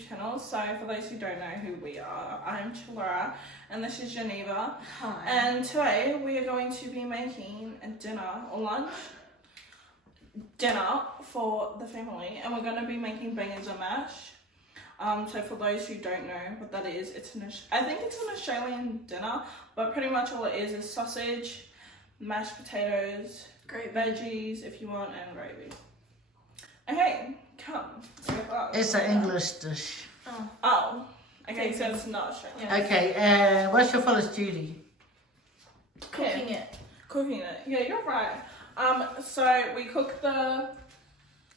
YouTube channel. So for those who don't know who we are, I'm Chalora and this is Geneva. Hi. And today we are going to be making a dinner or lunch dinner for the family, and we're going to be making bangers and mash. So for those who don't know what that is, I think it's an Australian dinner, but pretty much all it is sausage, mashed potatoes, veggies if you want, and gravy. Okay, come. It's an English dish. Oh. Okay, so it's not Australian. Okay, what's your fullest duty? Cooking it. Cooking it. Yeah, you're right. So we cook the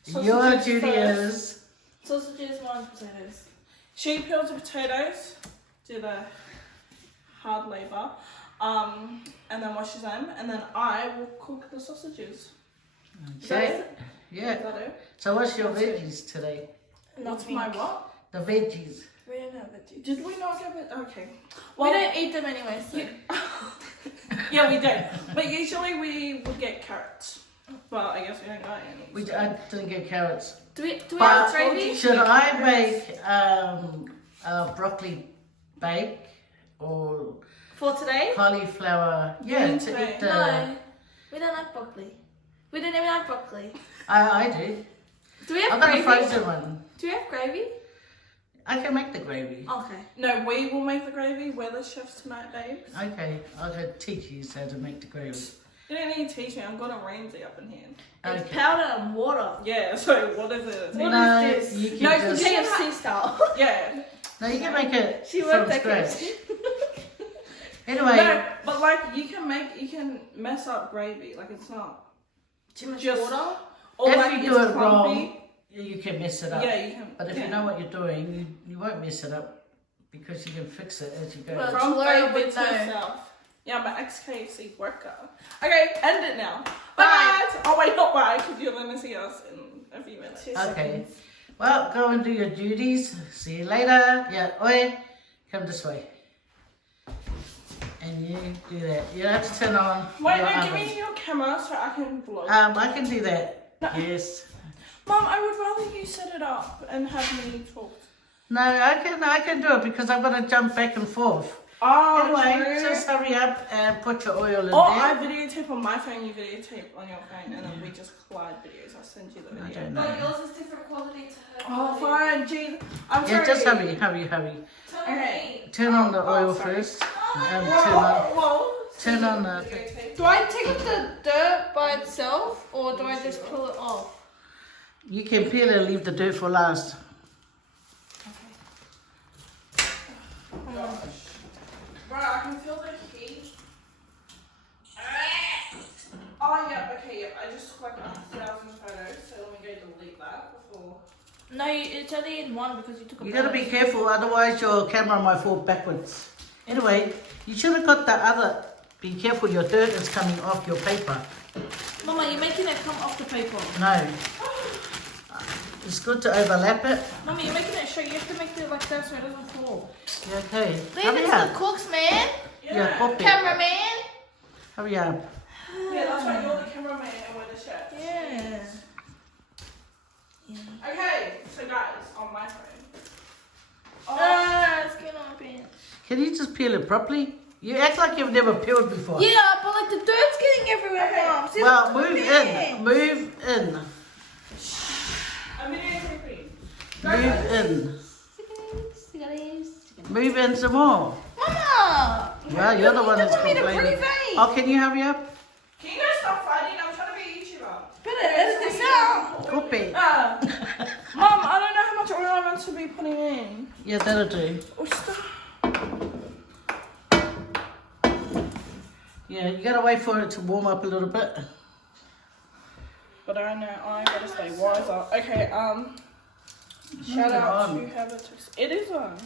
sausages Your duty first. is... Sausages, mashed potatoes. She peels the potatoes, do the hard labour, and then washes them, and then I will cook the sausages. Okay. Yeah. Is that it? So what's your veggies today? What's my what? The veggies. We don't have veggies. Did we not get it? Okay. We don't eat them anyway, so. Yeah, we don't. But usually we would get carrots. But I guess we don't got any. I didn't get carrots. Do we But have gravy? should I make broccoli bake or For today? cauliflower? Yeah, to eat the... No. We don't like broccoli. We don't even like broccoli. I do. Do we have I've got a gravy? frozen one. Do we have gravy? I can make the gravy. Okay. No, we will make the gravy. We're the chefs tonight, babes. Okay, I'll go teach you how to make the gravy. You don't need to teach me. I've got a Ramsay up in here. It's Okay. powder and water. Yeah, so what is it? What No, is this? you can No, just... KFC style. Yeah. No, you can make it She from worked at scratch. KFC. Anyway, No, but like you can mess up gravy. Like it's not Too much just water? or if like you it's do it clumpy. wrong, you can mess it up. Yeah, you can. But if you know what you're doing, you won't mess it up because you can fix it as you go. Well, From Laura Faye would Vids know. herself. Yeah, I'm an ex-KFC worker. Okay, end it now. Bye. Oh wait, not bye, because you're gonna see us in a few minutes. Okay. Well, go and do your duties. See you later. Yeah, oi, come this way. And you do that. You have to turn on Wait, your no, give oven. me your camera so I can vlog. I can do that. Yes. Mum, I would rather you set it up and have me talk. No, I can do it because I've got to jump back and forth. Oh, Anyway, true. just hurry up and put your oil in Or there. I videotape on my phone, you videotape on your phone, and then we just collide videos. I'll send you the I video. don't But know. yours is different quality to her. Oh, fine, gee. I'm Yeah, sorry. just hurry. Okay. Turn on the oil sorry. first. And Whoa. turn on the... Do I take off the dirt by itself, or do I just pull it off? You can peel it and leave the dirt for last. Bro, I can feel the heat. Oh, yeah, okay, yeah. I just took like 1,000 photos, so let me go delete that before. No, it's only in one because you took a You gotta be careful, otherwise your camera might fall backwards. Anyway, you should have got the other. Be careful, your dirt is coming off your paper. Mama, you're making it come off the paper. No. It's good to overlap it. Mama, you're making it show. You have to make it like that so it doesn't fall. Yeah, okay. Leave Hurry it to the up. cooks, man. Yeah, copy. Cameraman. Hurry up. Yeah, that's why you're the cameraman and we're the chef. Yeah. Okay, so guys, on my phone. It's getting on my pants. Can you just peel it properly? You act like you've never peeled before. Yeah, but like the dirt's getting everywhere, Okay. Mom. See, Well, look at move my in. pants. Move in. I'm videotaping. Move in. Move in some more. Mama! Well, you're the one You that's don't want me to complaining. pretty face. Oh, can you hurry up? Can you guys stop fighting? I'm trying to be a YouTuber. Better edit this out. Copy. Mom, I don't know how much oil I'm meant to be putting in. Yeah, that'll do. Oh, stop. Yeah, you gotta wait for it to warm up a little bit. But I know I gotta stay wiser. Okay, shout out to whoever took. It is on.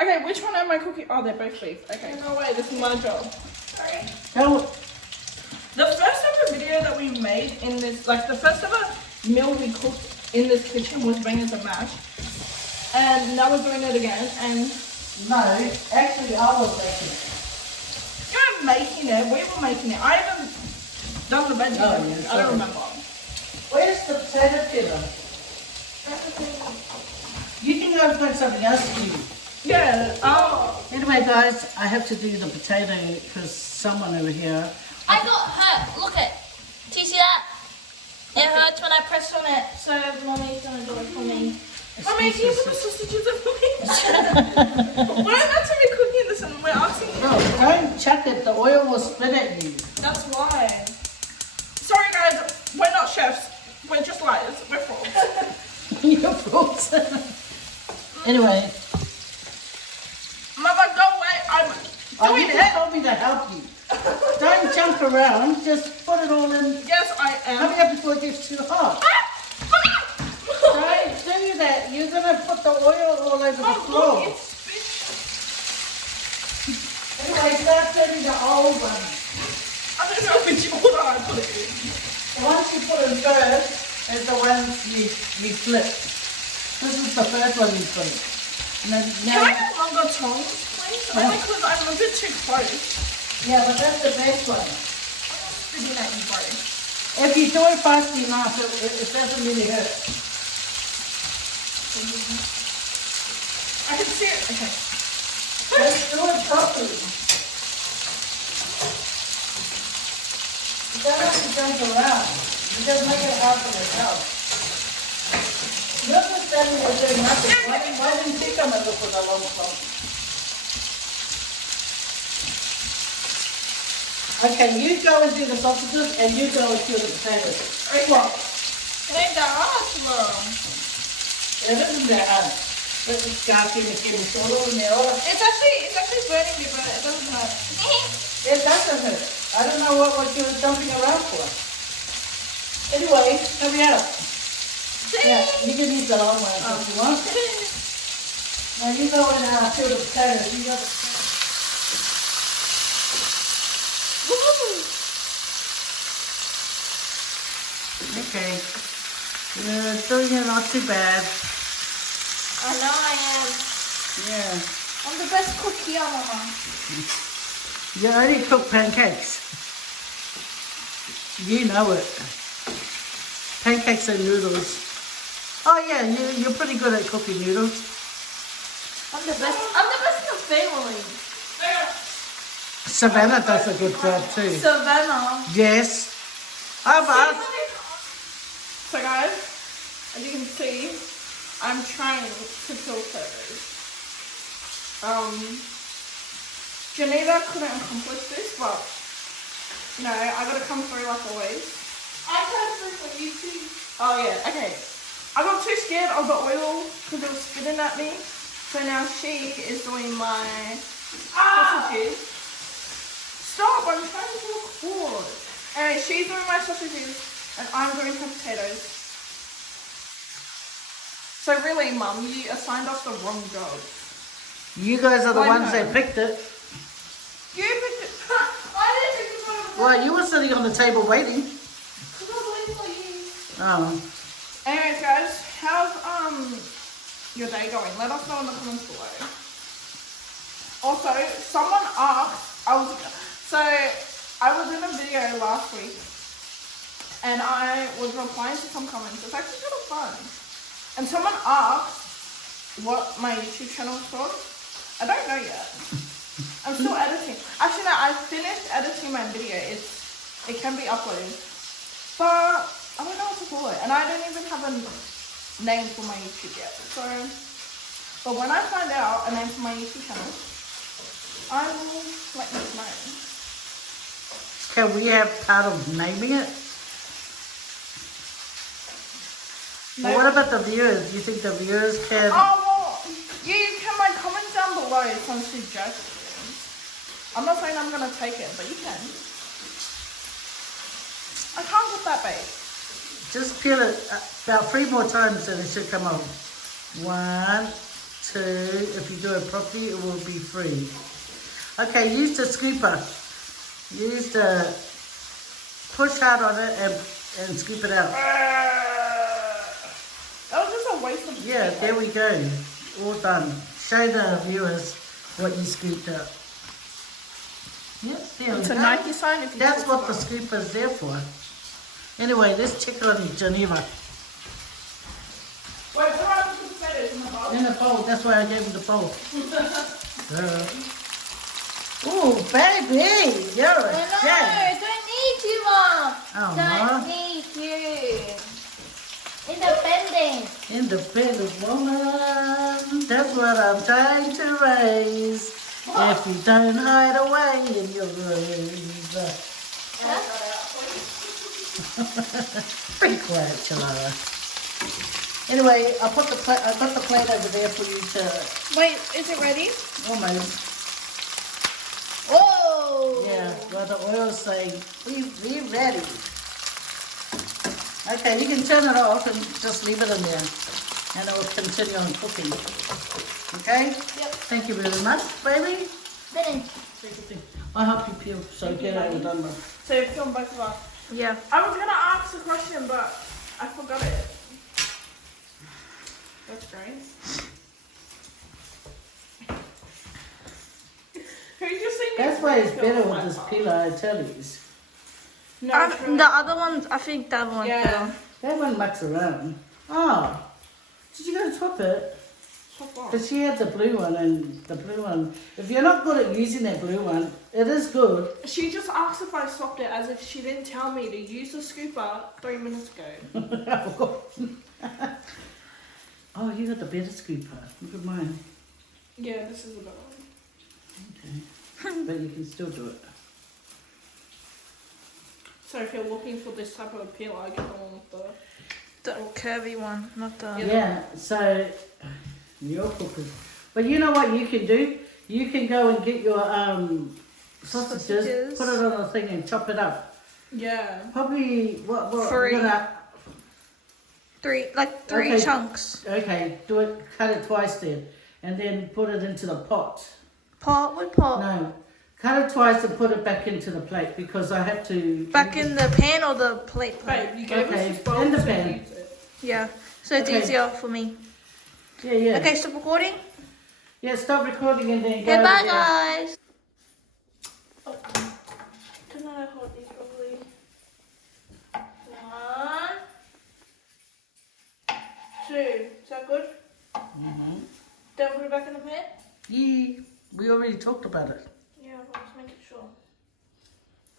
Okay, which one am I cooking? Oh, they're both beef. Okay, no way, this is my job. Sorry. Now, The first ever video that we made in this, like the first ever meal we cooked in this kitchen was bangers and mash. And now we're doing it again. And no, actually I was making it. you're making it. We were making it. I haven't done the veggies. Oh, yeah, I don't okay. remember. Where's the potato peeler? You can go guys got something else to do. Yeah. Anyway, guys, I have to do the potato because someone over here. I got hurt. Look it. Do you see that? It hurts when I press on it. So mommy's gonna do it for me. Mommy, can you put the sausages in for me? Why am I to be cooking this and we're asking you? No, don't chuck it. The oil will spit at you. That's why. Sorry guys, we're not chefs. We're just liars. We're frauds. You're frauds. Anyway. Mama, go away. I'm doing You it. told me to help you. Don't jump around. Just put it all in. Yes, I am. Hurry up before it gets too hot. Don't do that. You're going to put the oil all over the floor. Anyway, start turning the old one. I don't know which order I put it in. The ones you put in first is the ones you flip. This is the first one you put. And then Can I get longer tongs, please? Only because I'm a bit too close. yeah, but that's the best one. Spitting at you, bro. If you do it fast enough, it doesn't really hurt. I can see it. Okay. Just do it properly. You don't have to jump around. You just make it hard for yourself. You're just standing there doing nothing. Why didn't you come and look for the long song? Okay, you go and do the sausages and you go and do the potatoes. It ain't that hard, tomorrow. It isn't that hard. Let's just go through the chemistry solo in there. It's actually burning me, but it doesn't hurt. It doesn't hurt. I don't know what you're jumping around for. Anyway, hurry up. Yeah, you can use the long one if you want. Now you go and peel the potatoes. You got okay. You're doing it not too bad. I know I am. Yeah. I'm the best cook here, Mama. You only cook pancakes. You know it. Pancakes and noodles. Oh yeah, you're pretty good at cooking noodles. I'm the best. I'm the best in the family. Savannah does a good job too. Savannah. Yes. Oh, but So guys, as you can see, I'm trying to peel potatoes. Geneva couldn't accomplish this, but you know, I gotta come through like always. I can't do for you too. Oh yeah, okay. I got too scared of the oil because it was spitting at me. So now she is doing my sausages. Stop, I'm trying to record. Anyway, she's doing my sausages and I'm doing her potatoes. So really, Mum, you assigned us the wrong job. you guys are the Blame ones her. that picked it. You picked it. I didn't think it was Well, you were sitting on the table waiting. because I was waiting for you. Oh. Anyways, guys, how's your day going? Let us know in the comments below. Also, someone asked, I was in a video last week and I was replying to some comments. It's actually kind of fun. And someone asked what my YouTube channel is called. I don't know yet. I'm still editing. Actually, no, I finished editing my video. It can be uploaded. But I don't know what to call it. And I don't even have a name for my YouTube yet. So, but when I find out a name for my YouTube channel, I will let you know. Can we have part of naming it? No. Well, what about the viewers? Do you think the viewers can... Oh, well, you can like comment down below some suggestions. I'm not saying I'm going to take it, but you can. I can't get that bait. Just peel it about 3 more times and it should come off. 1, 2, if you do it properly, it will be 3. Okay, use the scooper. Use the... Push hard on it and scoop it out. That was just a waste of Yeah, there we go. All done. Show the viewers what you scooped up. Yep, there we It's a go. Nike sign if you That's what the subscribe. scooper is there for. Anyway, let's check on Geneva. Wait, what happened to the potatoes in the box? In the bowl. That's why I gave him the bowl. Oh, baby, you're a No, don't need you, Mom. Oh, Don't need you. Independent. independent woman. That's what I'm trying to raise. If you don't hide away in your rooms. Pretty quiet, Chalala. Anyway, I got the plate over there for you to Wait, is it ready? almost. Whoa. Yeah, well the oil's saying we're ready. Okay, you can turn it off and just leave it in there, and it will continue on cooking. Okay? Yep. Thank you very much, baby. Finish. I hope you peel so get over done with. So you film both of us. Yeah. I was gonna ask a question, but I forgot it. That's great. Who just seen That's why it's better with this peeler, I tell you. No, The other ones, I think that one's Yeah. better. That one mucks around. Oh, did you go to top it? Top off. Because she had the blue one, and the blue one, if you're not good at using that blue one, it is good. She just asked if I swapped it as if she didn't tell me to use the scooper 3 minutes ago. I forgot. Oh, you got the better scooper. Look at mine. Yeah, this is a better one. Okay. But you can still do it. So if you're looking for this type of peeler, I get the one with the... The curvy one, not the... Yeah, so you're cooking. But you know what you can do? You can go and get your sausages, put it on a thing and chop it up. Yeah. Probably, what? Three. Gonna, Three Okay. chunks. okay, do it, cut it twice then. And then put it into the pot. Pot? What pot? No, cut it twice and put it back into the plate because I have to... Back in the pan or the plate? Babe, you gave Okay, us this bowl in the to pan. use it. Yeah. So it's Okay. easier for me. Yeah, yeah. Okay, stop recording. Yeah, stop recording and then go. Okay, bye yeah. guys. Can I hold these properly? 1, 2. Is that good? Mm-hmm. Don't put it back in the pan? Yeah, we already talked about it. Yeah, but just make it sure.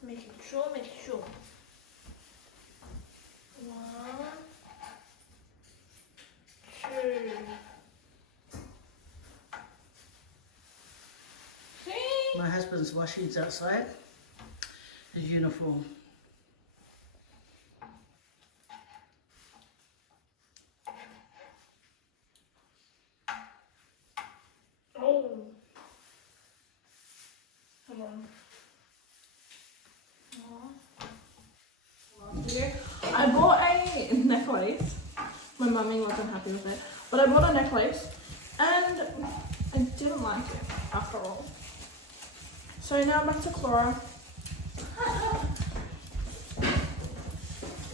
Make it sure. 1, 2. See? My husband's washing his outside. His uniform. Oh. Come on. I bought a necklace. My mummy wasn't happy with it. But I bought a necklace and I didn't like it after all. So now back to Clara.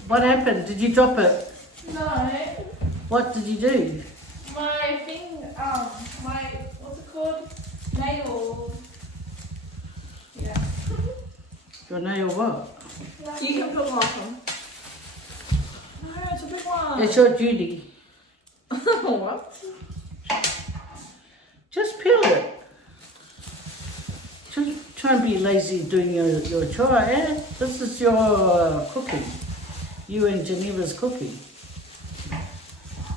What happened? Did you drop it? No. What did you do? My thing, my, what's it called? Nail. Yeah. Your nail what? You can put one on. No, it's a big one. It's your duty. What? Just peel it. Just try and be lazy doing your chore, eh? This is your cooking. You and Geneva's cooking.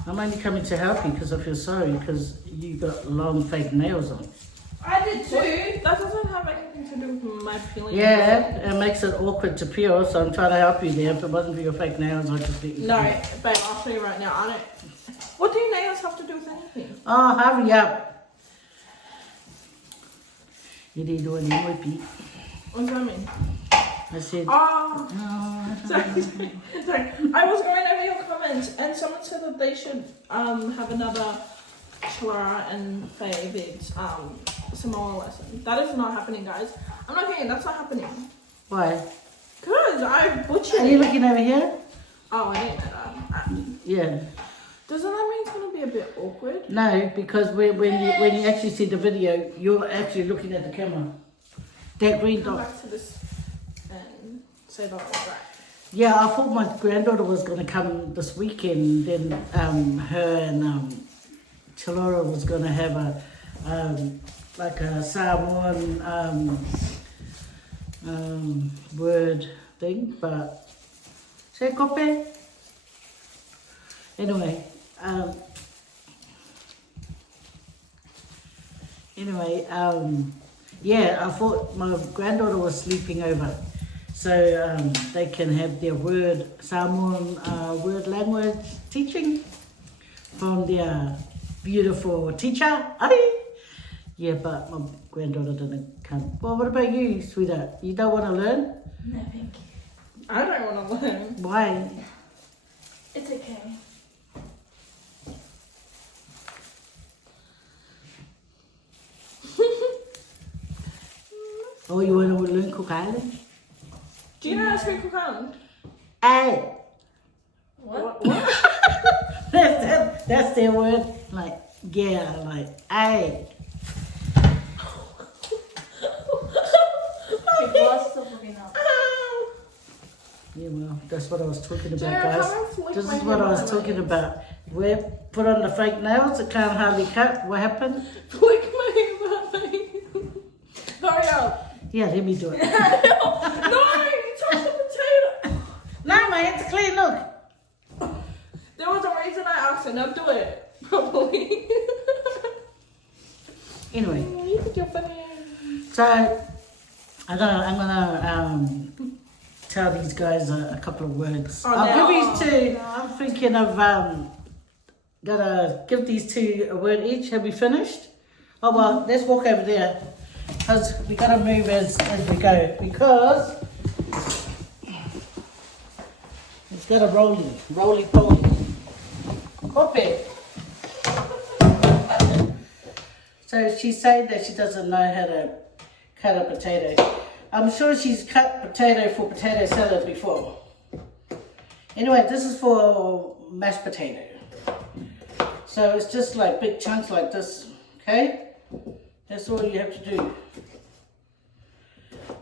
I'm only coming to help you because I feel sorry because you got long fake nails on. I did too. That doesn't have anything to do with my feelings. Yeah, it makes it awkward to peel, so I'm trying to help you there. If it wasn't for your fake nails, I'd just let you No, peel. babe, I'll show you right now. I don't. What do nails have to do with anything? Oh, hurry up. You didn't do any whippy. What does that mean? I said, Oh, oh. sorry. Sorry. I was going over your comments and someone said that they should have another Clara and Faye Vids Samoa lesson. That is not happening, guys. I'm not kidding. That's not happening. Why? Because I butchered Are you it. looking over here? Oh, I didn't know that. Yeah. Doesn't that mean it's going to be a bit awkward? No, because when you actually see the video, you're actually looking at the camera. That green Come dot. back to this and say that was right. Yeah, I thought my granddaughter was going to come this weekend. Then her and Chalora was going to have like a Samoan word thing, but se kope. Anyway, yeah, I thought my granddaughter was sleeping over, so they can have their word Samoan word language teaching from their beautiful teacher. Aye. Yeah, but my granddaughter didn't come. Well, what about you, sweetheart? You don't want to learn? No, thank you. I don't want to learn. Why? It's okay. Oh, you want to learn Cook Island? Do you know how to speak Cook Island? Aye. What? That's their word. Like, yeah, like, aye. Yeah, well, that's what I was talking about, Jared, guys. how do I This flick is my what I hair was on talking my about. We put on the fake nails, it can't hardly cut. What happened? Flick my hair. Hurry up. Yeah, let me do it. No, you touched the potato. No, my hand's clean, look. There was a reason I asked her not to do it properly. Anyway, You think you're funny. so I'm gonna tell these guys a couple of words. Oh, I'll no. give these two. I'm thinking of gonna give these two a word each. Have we finished? Oh well, let's walk over there because we gotta move as we go because it's got a roly poly. Copy. So she's saying that she doesn't know how to cut a potato. I'm sure she's cut potato for potato salad before. Anyway, this is for mashed potato. So it's just like big chunks like this, okay? That's all you have to do.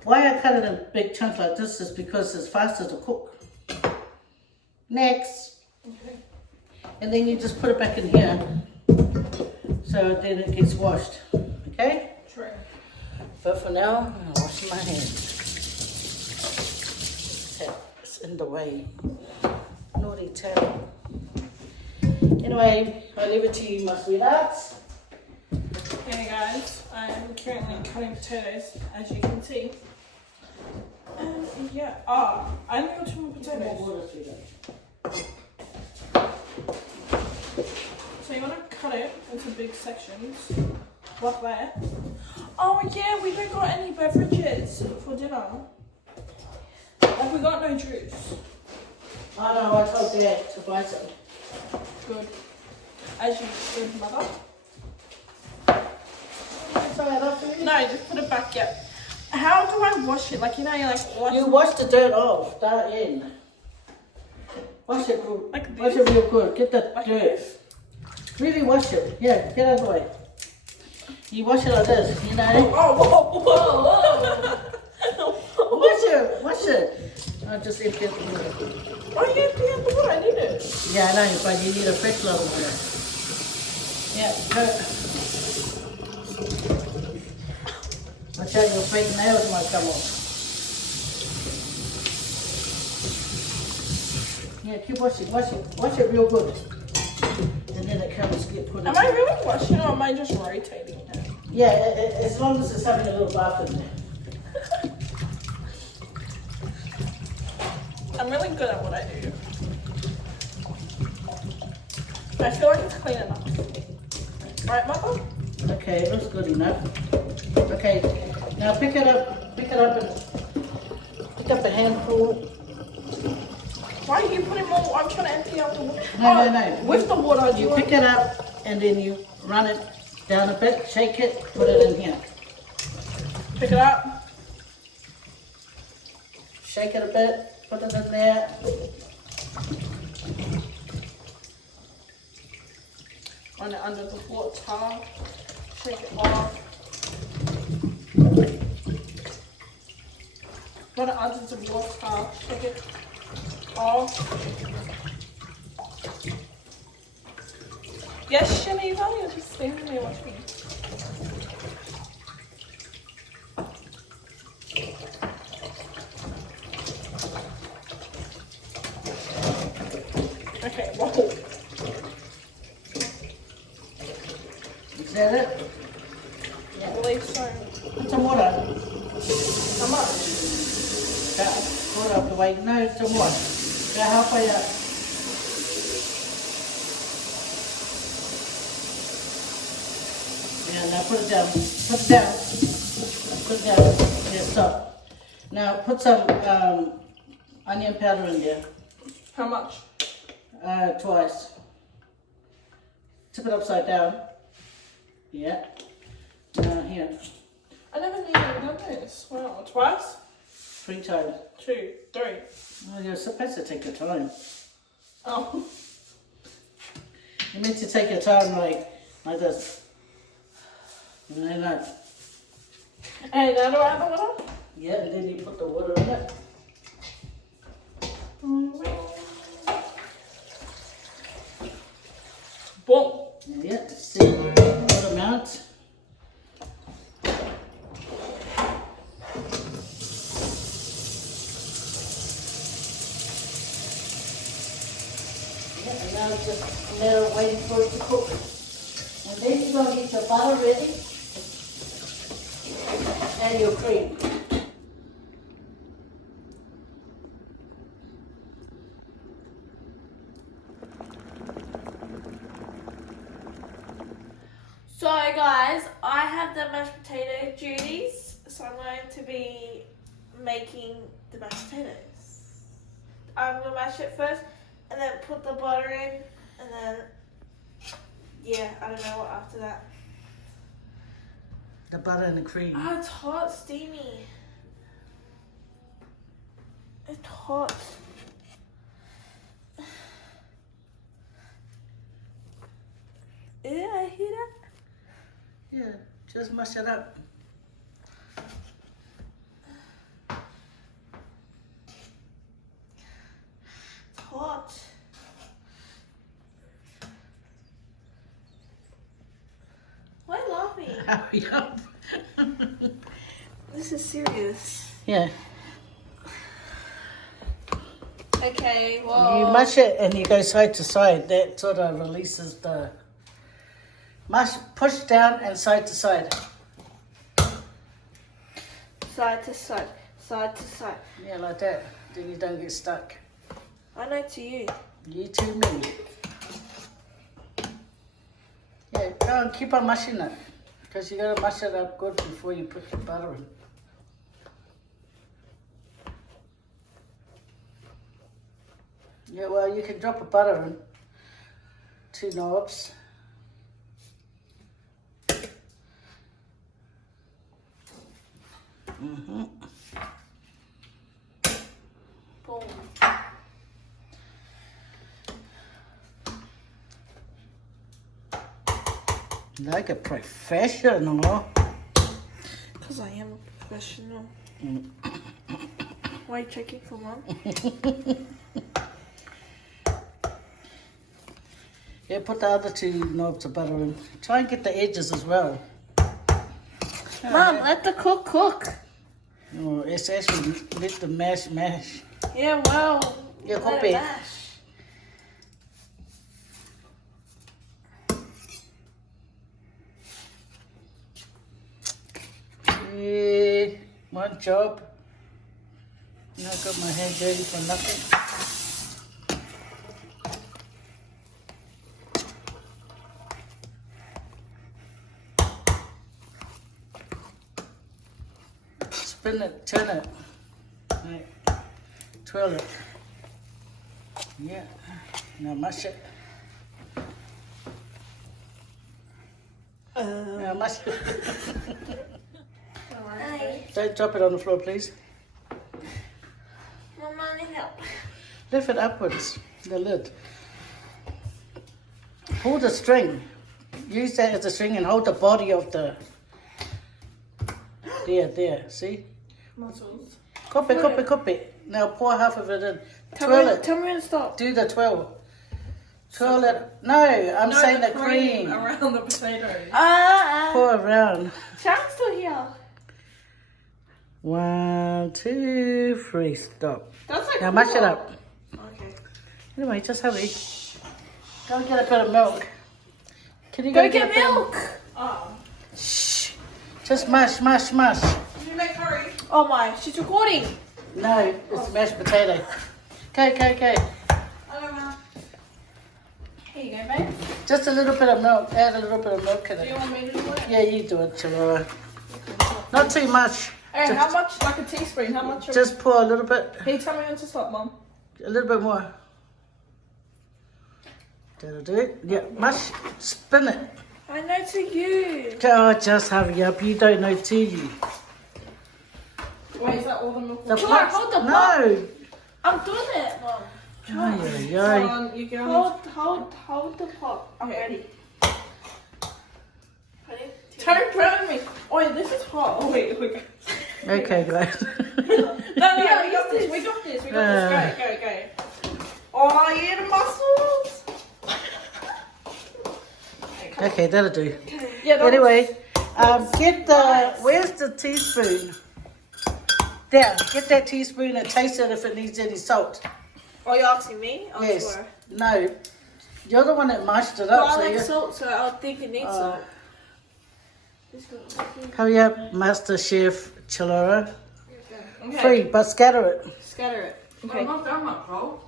Why I cut it in big chunks like this is because it's faster to cook. Next. Okay. And then you just put it back in here. So then it gets washed, okay? True. But for now, I'm gonna wash my hands. It's in the way. Naughty towel. Anyway, I leave it to you, my sweethearts. Hey guys, I'm currently cutting potatoes, as you can see. And yeah, I only got 2 more potatoes. Water, sweetheart. So you want to cut it into big sections, like that. Oh yeah, we don't got any beverages for dinner. Like we got no juice. Oh no, I told Dad to buy some. Good. As you should, mother. Tie it up for you? No, just put it back, yeah. How do I wash it? Like, you know, you like wash You wash the dirt off, start in. Wash it, Like wash this? it real good. Get that Like dirt. this? Really wash it. Yeah, get out of the way. You wash it like this, you know? Oh, whoa, whoa. Wash it. I'll just empty it. Oh, you empty out the water, I need it. Yeah, I know, but you need a fresh level water. Yeah, go. Watch out, your fake nails might come off. Yeah, keep washing, wash it real good. And then it comes, get put in. Am I really washing or am I just rotating it? Yeah, as long as it's having a little bath in there. I'm really good at what I do. I feel like it's clean enough. Right, Mother? Okay, it looks good enough. Okay, now pick it up and pick up a handful. Why are you putting more? I'm trying to empty out the water. No. With the water, do you You want pick it up and then you run it down a bit, shake it, put it in here. pick it up? Shake it a bit, put it in there. Run it under the water. Shake it off. Run it under the water. Shake it off. Yes, Geneva, you're just standing there watching me. Okay, roll. Is that it? I believe so. Put some water. How much? Hold up the way. No, some more. Go halfway up. Yeah, now put it down. Put it down. Put it down. Yeah, stop. Now put some onion powder in there. How much? Twice. Tip it upside down. Yeah. Here. I never knew you had done this. Wow, twice? 3 times. 2, 3. Well, you're supposed to take your time. Oh. You meant to take your time like this. No. And now do I have the water? Yeah, and then you put the water in it. Boom. Yeah, see what amount. Yeah, and now it's just a matter of waiting for it to cook. And then you're going to get your butter ready and your cream. So guys, I have the mashed potato duties, so I'm going to be making the mashed potatoes. I'm going to mash it first, and then put the butter in, and then, yeah, I don't know what after that. The butter and the cream. Oh, it's hot, steamy. It's hot. Yeah, I hear that. Yeah, just mash it up. It's hot. Why are you laughing? Hurry up. This is serious. Yeah. Okay, well. You mash it and you go side to side. That sort of releases the mash. Push down and side to side. Side to side, side to side. Yeah, like that. Then you don't get stuck. I know to you. You too, me. Yeah, go and keep on mashing it. Because you got to mash it up good before you put your butter in. Yeah, well, you can drop a butter in. 2 knobs. Mm-hmm. Boom. Like a professional. Because I am a professional. Why are you checking for Mom? Yeah, put the other 2 knobs of butter in. Try and get the edges as well. Mom, let the cook. No, it's actually let the mash. Yeah, well. Yeah, let copy. it mash. Yeah, one job. Now I got my hand dirty for nothing. Spin it, turn it. Right. Twirl it. Yeah. Now mash it. Now mash it. Hi. Don't drop it on the floor, please. Mom, I need help. Lift it upwards, the lid. Pull the string. Use that as a string and hold the body of the... There, see? Muscles. Copy. Now pour half of it in. Tell Twirl me it. when to stop. Do the twirl. Twirl it. No, I'm saying the cream. around the potatoes. Pour around. Sharon's still here. 1, 2, 3. Stop. That's like Now mash it up. Okay. Anyway, just hurry. Go and get a bit of milk. Can you Go go get a bit of- milk. Oh. Shh. Just mash, mash, mash. Did you make curry? Oh my, she's recording. No, it's mashed potato. Go, go, go. Hello, Ma. Here you go, babe. Just a little bit of milk. Add a little bit of milk in Do you it. want me to do it? Yeah, you do it, Chalora. Not too much. Hey, Just- how much? Like a teaspoon? How much? Just pour a little bit. Can you tell me when to stop, Mum? A little bit more. That'll do it. Yeah, mash. Spin it. I know to you. Oh, just hurry up. You don't know, do you? Wait, is that all the milk? The Come on, pot's- hold the No. I'm doing it, Mom. Ay, ay, Hold ay. on, you go. Hold the pot. I'm ready. Ready? Don't burn me. Oh, wait, this is hot. Oh, wait. Okay, guys. No, we got this. We got this. Go. Oh, yeah, the muscles. Okay, that'll do. Yeah, that Anyway, get the, where's the teaspoon? There, get that teaspoon and taste it if it needs any salt. Oh, you're asking me? I'm Yes. sure. No, you're the one that mashed it Well, up. I So like you, salt, so I'll think it needs Oh. salt. Just go. hurry up, Master Chef Chalora. Okay. Free, but scatter it. Scatter it. Okay. Not that much, bro.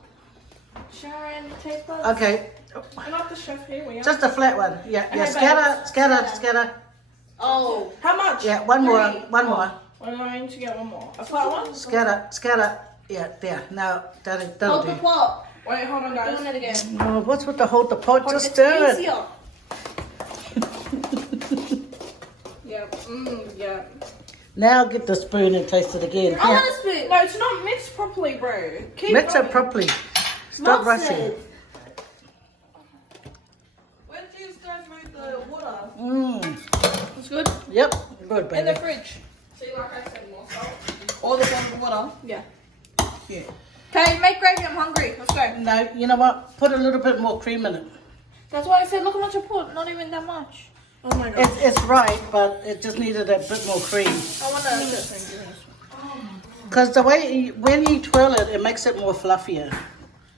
Sharon, taste buds. Okay, We're not the chef here, we are. just a flat one. Yeah, yeah, Okay, scatter, scatter, Scatter. scatter. Oh. How much? Yeah, one more, Three. one more. We're going to get one more. A flat one? Scatter, scatter. Yeah, there. Now, that'll Hold the do. pot. Wait, hold on, guys. Doing it again. Oh, what's with the hold the pot? Just It's stir it. easier. Yeah. Yeah. Now get the spoon and taste it again. I Yeah. want a spoon. No, it's not mixed properly, bro. Keep Mix going. it properly. Stop rushing. Mustard. When do you guys move the water? Mm. It's good. Yep, good, In the baby. fridge. See, like I said, more salt. Or the one with water. Yeah. Yeah. Okay, make gravy. I'm hungry. Let's go. No, you know what? Put a little bit more cream in it. That's why I said look how much I put. Not even that much. Oh my god. It's right, but it just needed a bit more cream. I want to. Because the way, when you twirl it, it makes it more fluffier.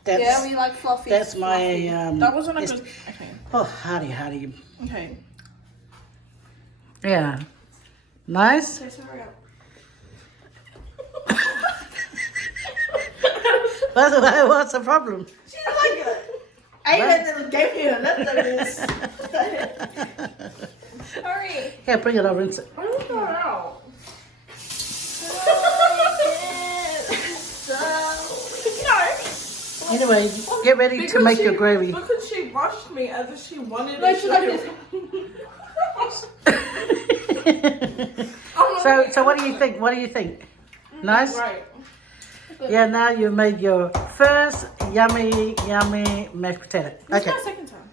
That's, Yeah, we like fluffy. that's my, That wasn't a it's- good. Okay. Oh, hardy. Okay. Yeah. Nice. So sorry. By the way, what's the problem? She didn't like it. I even gave you leftovers. Hurry. Yeah, bring it over, rinse it. I don't know out. No. Anyway, get ready to Because make she- your gravy. Because she rushed me as if she wanted No, it. she's like this. So what do you think? What do you think? Nice? Right. Yeah, now you made your first yummy mashed potato. This Okay. is my second time.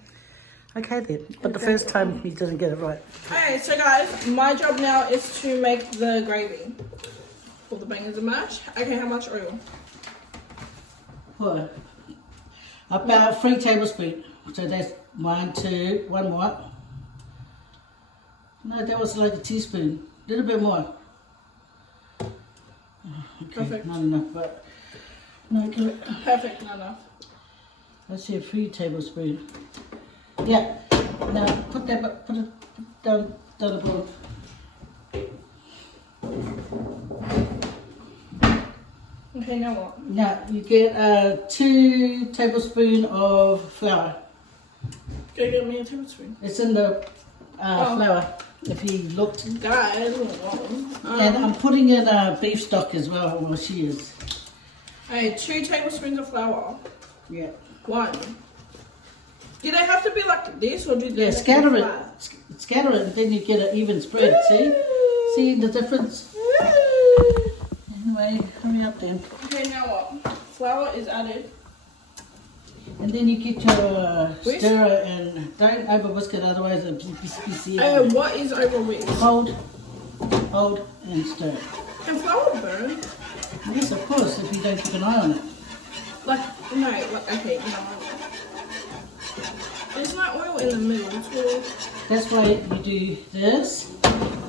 Okay then. But the first time you didn't get it right. Alright, so guys, my job now is to make the gravy for the bangers and mash. Okay, how much oil? What? About 3 tablespoons. So that's 1, 2, one more. No, that was like a teaspoon. A little bit more. Okay, Perfect. not enough, but no, Perfect, no, no. let's say 3 tablespoons. Yeah. Now put it down the bowl. Okay, now what? Now you get 2 tablespoons of flour. Go get me a tablespoon. It's in the flour. If you looked. Guys, And I'm putting in beef stock as well. Well, she is. Hey, 2 tablespoons of flour. Yeah. 1. Do they have to be like this or do they? Yeah, have to scatter be it. flat? Scatter it, and then you get an even spread. See? See the difference? Anyway, hurry up then. Okay, now what? Flour is added. And then you get your Whisk? stirrer and don't over whisk it, otherwise it'll be spicy. What is over whisk? Hold, and stir. Can flour burn? Yes, of course, if you don't keep an eye on it. Like, no, like, okay, you know. There's no oil in the middle. So That's why you do this,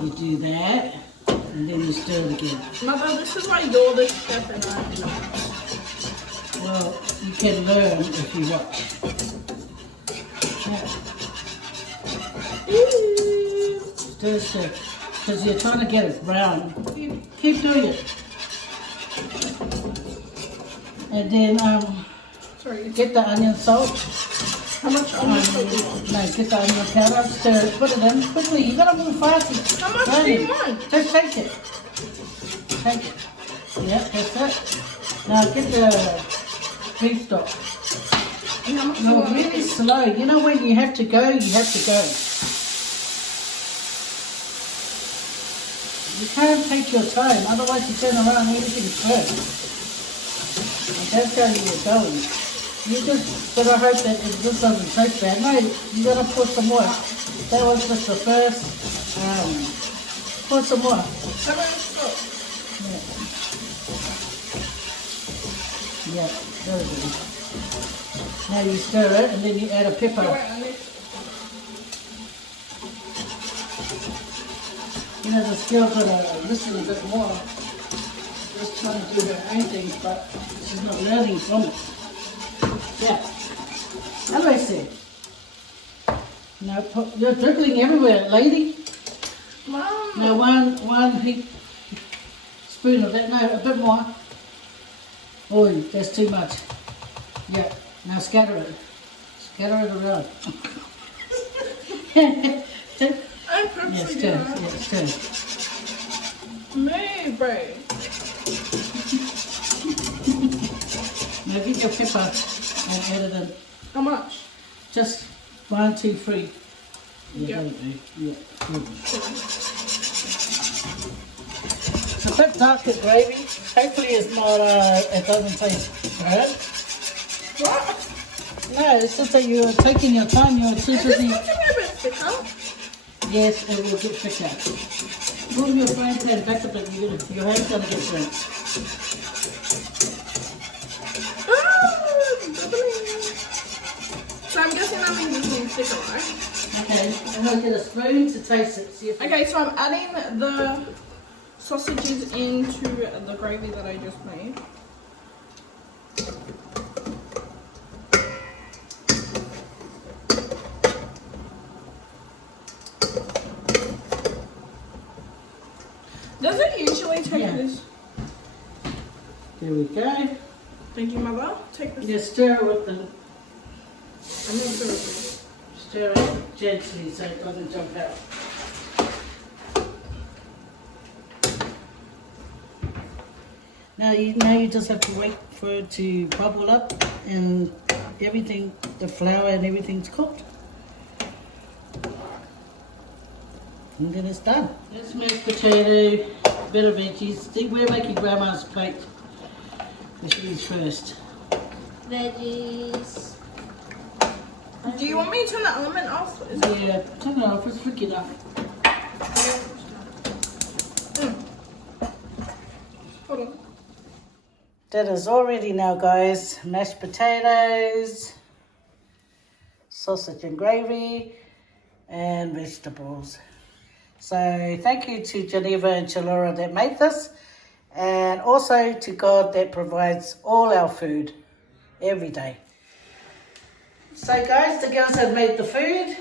you do that, and then you stir it again. Mother, this is why you're the chef and I'm not. Well, you can learn if you watch. Stir, stir. Because you're trying to get it brown. Keep doing it. And then Sorry. get the onion salt. How much onion salt do you want? No, get the onion powder, stir it, put it in quickly. You gotta move fast. How much do you want? Just shake it. Shake it. Yeah, that's it. Now get the beef stock. And how much do you No, want? really slow. You know when you have to go, you have to go. You can't take your time, otherwise you turn around and everything's burnt. And that's how you were going. You just gotta hope that this doesn't taste bad. No, you gotta put some more. That was just the first. Put some more. How about salt? Yeah, very good. Now you stir it and then you add a pepper. Wait, I need... You know, this girl's gotta listen a bit more. Just trying to do her own things, but she's not learning from it. Yeah. As I said. Now, you're dribbling everywhere, lady. Mom. Now, one heap spoon of that. No, a bit more. Oh, that's too much. Yeah. Now scatter it. Scatter it around. I purposely Yes, do stir. that. Yes, stir. Move, bro. Now get your pepper and add it in. How much? Just 1, 2, 3. Yeah. That'll do. Yeah, good. It's a bit dark, the gravy. Hopefully it's not, it doesn't taste bad. What? No, it's just that you're taking your time, you're too Is this busy. looking a bit thicker? Yes, it will get thicker. Move your frying pan back a bit, your hand's gonna get burnt. So I'm guessing that means it's getting thicker, right? Okay, and I'll get a spoon to taste it. See if Okay, so I'm adding the sausages into the gravy that I just made. Does it usually take Yeah. this? There we go. Thank you, Mother. Take this. Just stir it with the, I'm not sure of stir it gently so it doesn't jump out. Now you just have to wait for it to bubble up and everything, the flour and everything's cooked. And then it's done. That's mashed potato, bit of veggies. See, we're making grandma's plate. This is first. Veggies. Do you want me to turn the element off? Is it? Yeah, turn it off, it's quick enough. Hold on. That is all ready now, guys. Mashed potatoes, sausage and gravy, and vegetables. So thank you to Geneva and Chalora that made this, and also to God that provides all our food every day. So guys, the girls have made the food.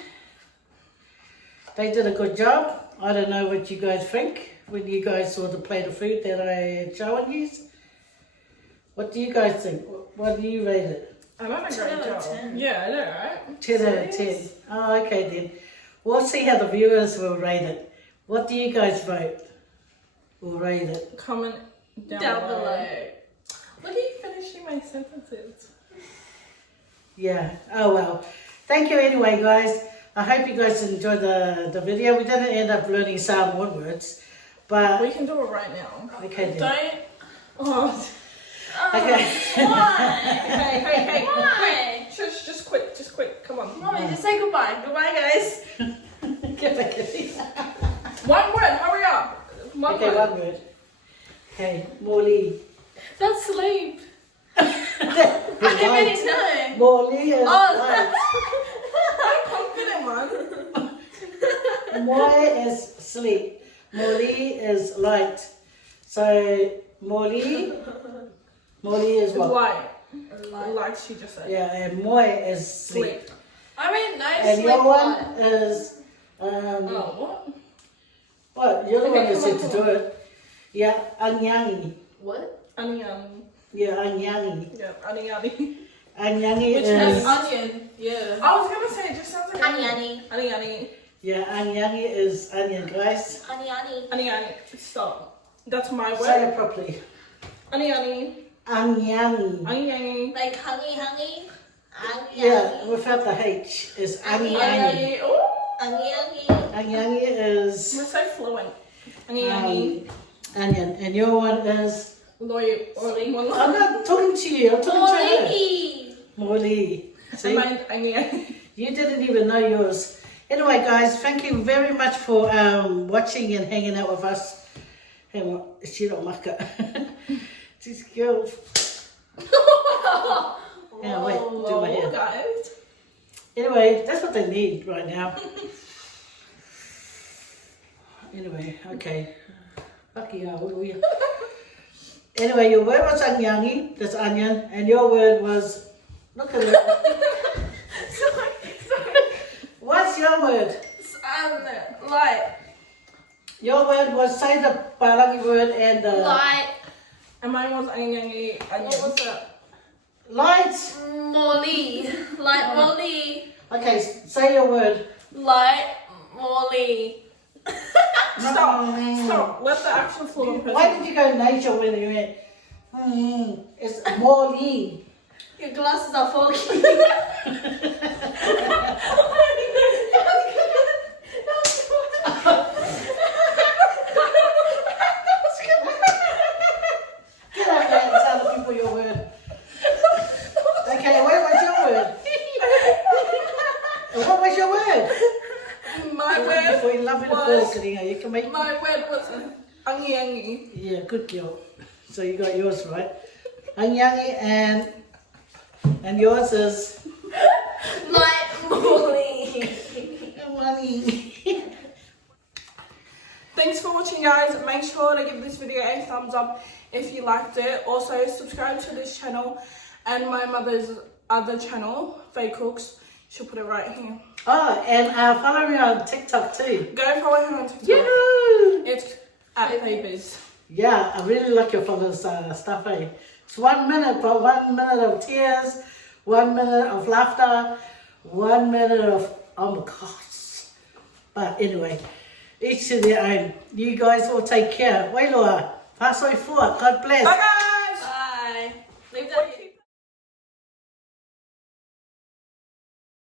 They did a good job. I don't know what you guys think when you guys saw the plate of food that I had shown you. What do you guys think? What do you rate it? I done a great 10 out job. of 10. Yeah, I know, right? 10 out of 10. Oh, okay then. We'll see how the viewers will rate it. What do you guys vote? We'll rate it. Comment down below. Look at you finishing my sentences. Yeah. Oh well. Thank you anyway, guys. I hope you guys enjoyed the video. We didn't end up learning some more words, but We can do it right now. okay then. Don't. Oh. Okay. Why? Hey. Why? Shush, just quick. Come on. Mommy, just say goodbye. Goodbye, guys. Get back in here. One word, hurry up. One Okay, word. one word. Okay, Morley. That's sleep. I Right. didn't know. Morley is Oh, right. one. Moi is sleep. Molly is light. So Molly is what? Light. Like she just said. Yeah, and Moi is sleep. I mean, no And sleep your one light. is Oh, what? what? You're the one Okay, who come said on, to come do it. Yeah, Anyangi. What? Onion. Yeah, Anyangi. Yeah, onion. Anyangi Which is has Onion. Yeah. I was gonna say it just sounds like Onion. Onion. yeah, Anyangi is onion, guys. Onion. Stop. That's my Say word. it properly. Onion. Anyangi. Onion. Like honey. Yeah, without the H is Anyangi. Oh, Anyangi is we're so fluent. Onion. onion, and your one is. Lawyer or I'm not talking to you. I'm talking to her. Molly. See, Onion. you didn't even know yours. Anyway, guys, thank you very much for watching and hanging out with us. And she don't maka. This girl. Yeah, wait, do my hair. Guys. Anyway, that's what they need right now. Anyway, okay. Fuck yeah, what are we? Anyway, your word was anyangi, that's onion, and your word was, look at it. Sorry. What's your word? Light. Your word was, say the Palangi word and Light. And mine was onion. What was that? light. Molly. Light Molly. Okay, say your word. Light Molly. Stop. Let the actual fluent person. Why did you go nature when you went? It's Molly. Your glasses are foggy. Get out there and tell the people your word. Okay, what's your word? What was your word? My word We love it was. you can make. My word was onion. Yeah, good girl. So you got yours right. Anyangi and yours is Light Molly. money. Thanks for watching, guys. Make sure to give this video a thumbs up if you liked it. Also, subscribe to this channel and my mother's other channel, Faye Cooks. She'll put it right here. Oh, and follow me on TikTok too. Go follow her on TikTok. Yahoo! It's at Vids. Yeah, I really like your father's stuff, eh? It's 1 minute, but 1 minute of tears, 1 minute of laughter, 1 minute of, oh my gosh. But anyway, each to their own. You guys all take care. Wailoa, pasoi fua, God bless. Bye, guys.